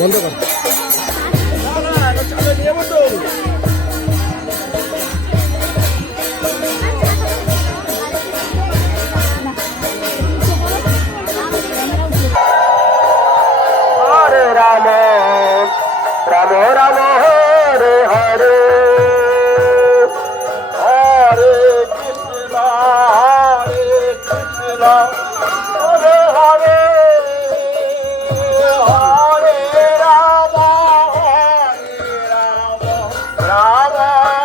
বন্ধ কর। হরে Ram Ram Ram Hare Hare Hare Krishna Hare Hare Hare Ram Ram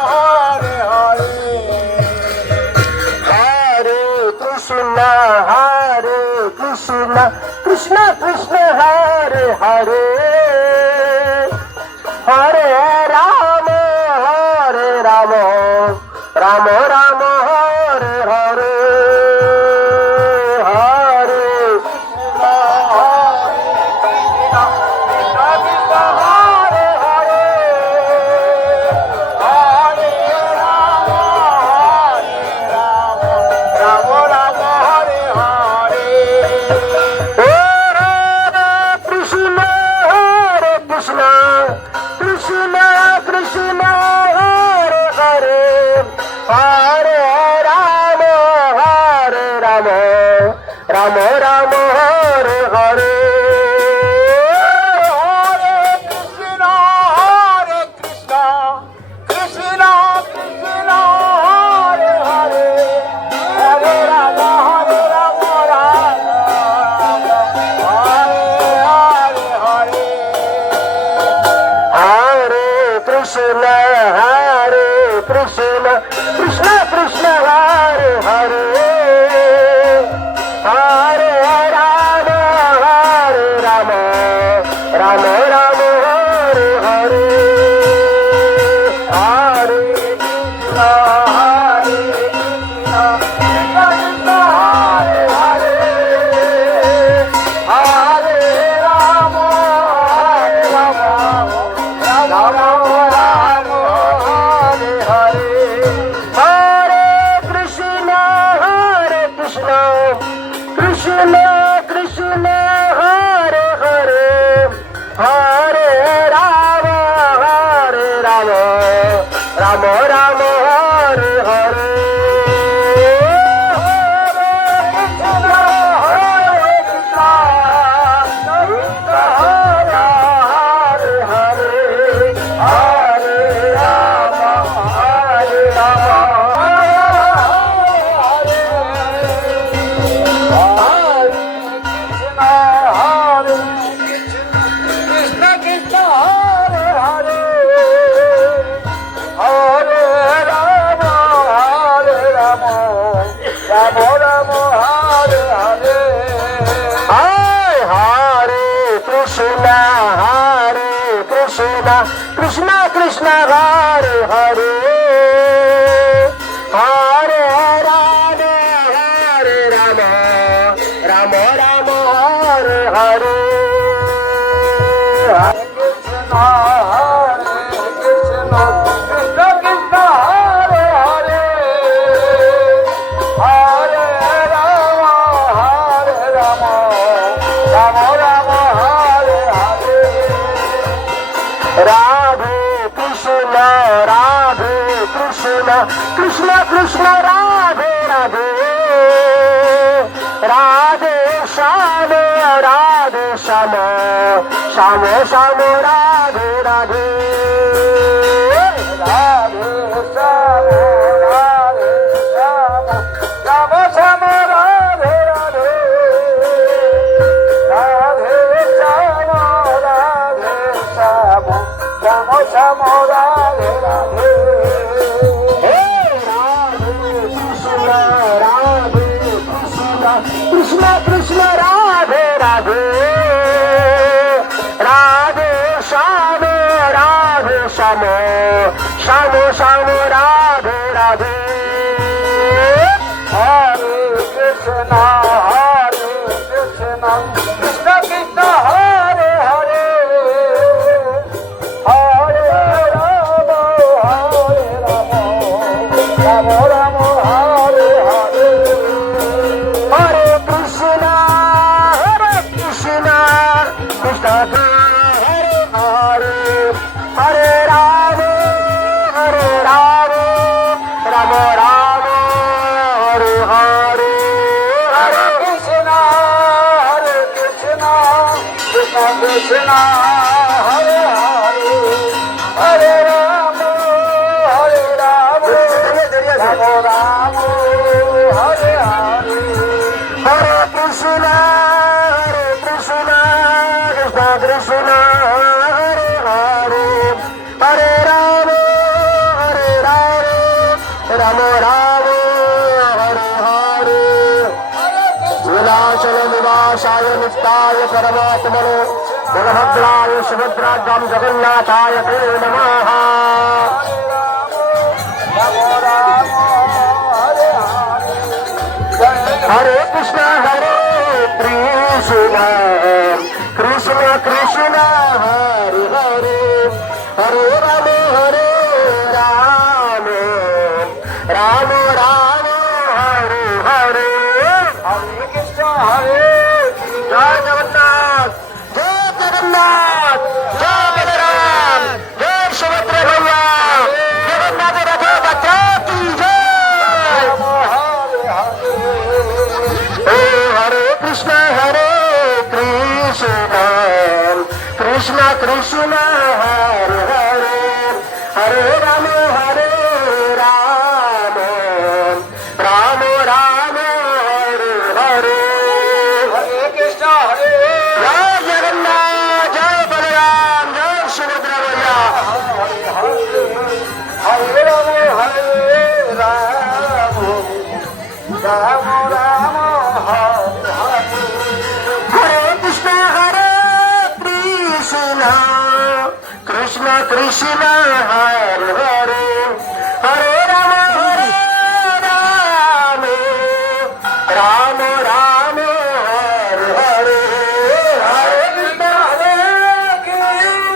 Hare Hare Hare Krishna Krishna Krishna Hare Hare Hare Ram Ram Ram Hare Hare Hare Krishna Krishna Krishna Hare Hare Hare Ram Ram Ram Hare Hare Krishna Krishna Krishna Krishna Hare Hare Hare Ram Ram Ram Ram Hare Hare Hare Krishna Krishna Krishna Hare Hare Hare Ram Ram Hare Hare Hare Krishna Krishna Krishna Krishna Hare Hare Hare Ram Ram Hare Hare Hare Krishna Krishna Krishna Hare Hare Hare Rama Hare Rama Rama Rama Hare Hare Hare Krishna Krishna Krishna Hare Hare Hare Rama Rama Rama Hare Hare Radhe Krishna Krishna Krishna Radhe Radhe Radhe Shama Shama Shama Radhe Radhe Radhe Shama Shama Shama Radhe Radhe Radhe Shama Shama Shama Radhe Radhe Krishna Krishna Radhe Radhe Radhe Shama Shama Shama Shama Radhe Radhe Hare Krishna Krishna Krishna Hare Hare Hare Rama Rama Rama Hare Hare Hare Krishna Krishna Hare Hare Hare Rama Rama Rama Hare Hare Hare Krishna Krishna Krishna Hare Hare Hare Rama Rama Rama Hare Hare Hare Krishna Krishna Krishna Hare Hare Hare Rama Rama Rama Hare Hare Vilasala Nivasaya Nitaya Paramatmane Balabhadraya Subhadrajam Jagannathaya Te Namaha Hare Krishna Krishna Krishna Krishna Hare Hare Hare Rama Rama Rama Rama Hare Hare Hare Krishna Jai Jagannath Jai Jagannath Jai Balaram Jai Subhadra Maiya Jagannath Ratha Batra ki Jai Hare Krishna Krishna Krishna Hare Hare Hare Rama Rama Rama Rama Hare Hare Hare Krishna Jai Jagannath Jai Balaram Jai Subhadra Maiya Hare Rama Rama Rama Hare Krishna Krishna Krishna Hare Hare Hare Rama Rama Rama Hare Hare Hare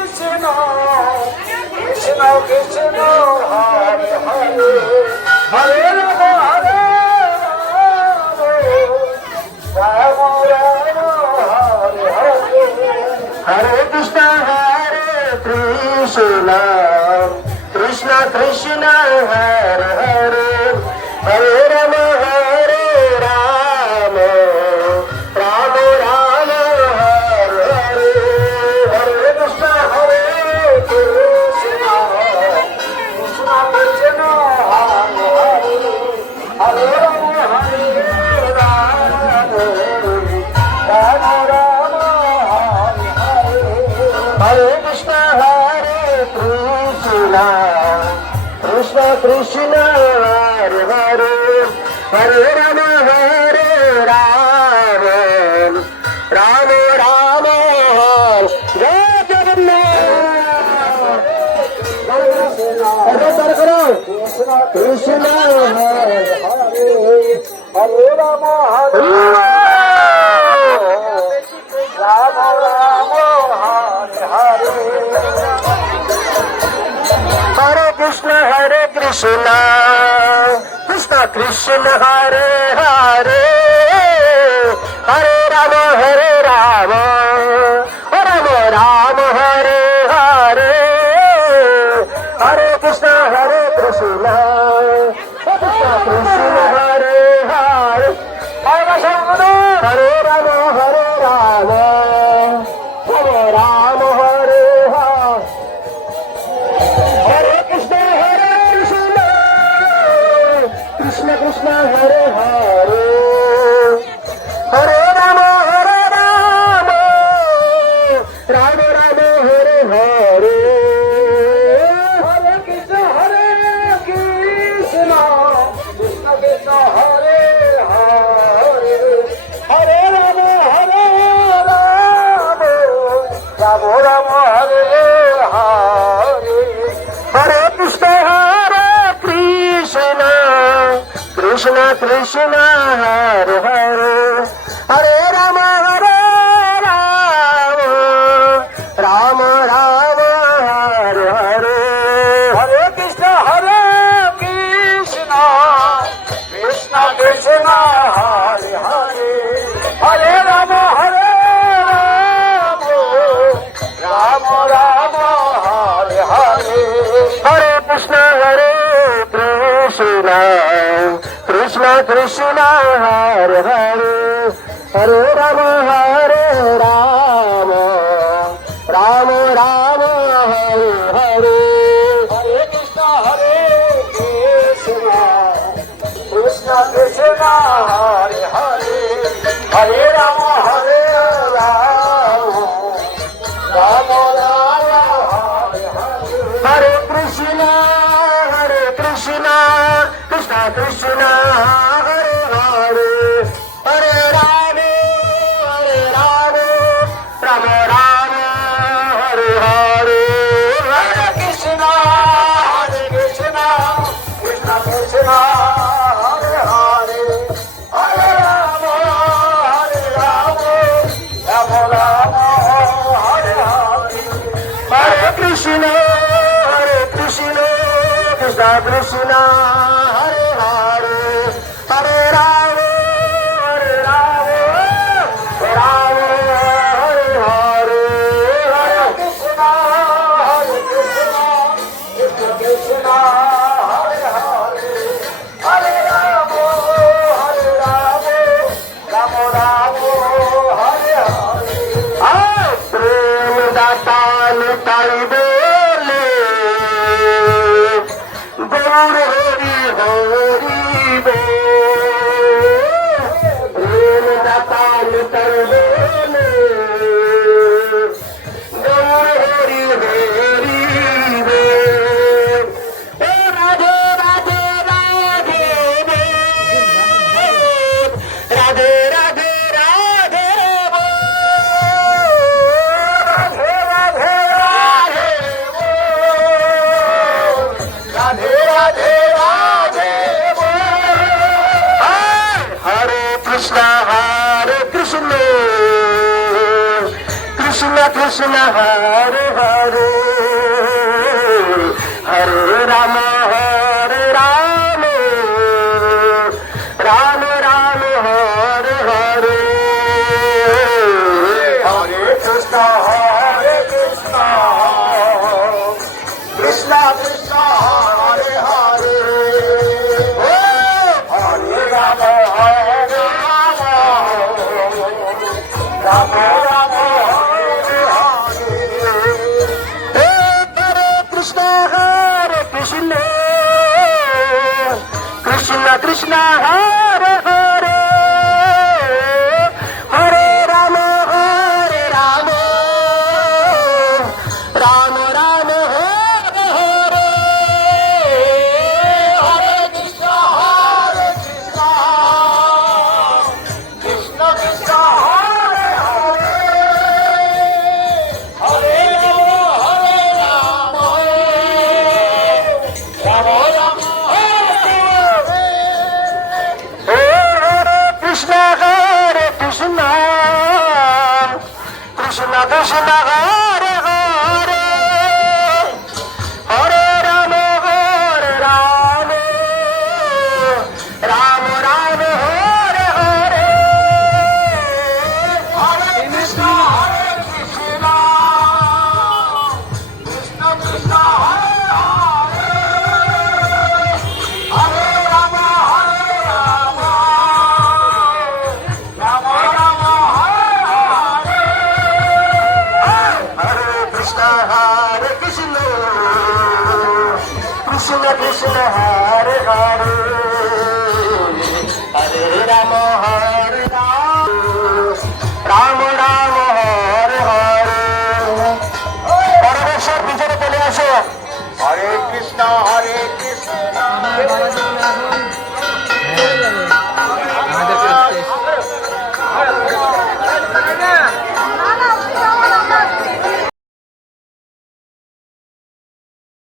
Krishna Krishna Krishna Hare Hare Hare Rama Rama Rama Hare Hare Hare Krishna Krishna Krishna Hare Hare Hare Rama Rama Rama Rama Hare Hare Hare Krishna Krishna Krishna Krishna Hare Hare Hare Rama Rama Rama Hare Hare Krishna Krishna Krishna Hare Hare Hare Rama Krishna Hare Hare Hare Ram हरे राम राम हरे हरे हरे कृष्ण कृष्ण कृष्ण हरे हरे हरे राम राम राम हरे हरे हरे कृष्ण कृष्ण कृष्ण हरे हरे हरे राम राम हरे हरे हरे कृष्ण कृष्ण कृष्ण हरे हरे हरे राम राम राम हरे हरे हरे कृष्ण कृष्ण कृष्ण हरे हरे हरे राम राम राम हरे हरे हरे कृष्ण कृष्ण कृष्ण हरे हरे हरे राम राम राम हरे हरे हरे कृष्ण कृष्ण कृष्ण हरे हरे हरे राम राम राम हरे हरे हरे कृष्ण कृष्ण कृष्ण हरे हरे हरे राम राम राम हरे हरे हरे कृष्ण कृष्ण कृष्ण हरे हरे हरे राम राम राम हरे हरे हरे कृष्ण कृष्ण कृष्ण हरे हरे हरे राम राम राम हरे हरे हरे कृष्ण कृष्ण कृष्ण हरे हरे हरे राम राम राम हरे हरे हरे कृष्ण कृष्ण कृष्ण हरे हरे हरे राम राम हरे हरे हरे कृष्ण कृष्ण हरे हरे हरे राम राम हरे हरे प्रेम दाता लुटाई बोले गौर हरि हरि बो प्रेम दाता लुटाई बोले गौर हरि हरि बो राधे राधे राधे बो राधे राधे राधे बो राधे राधे राधे बो राधे राधे राधे बो हरे कृष्ण कृष्ण कृष्ण हरे हरे हरे राम राम राम हरे हरे हरे कृष्ण कृष्ण कृष्ण हरे हरे हरे राम राम हरे हरे हरे कृष्ण कृष्ण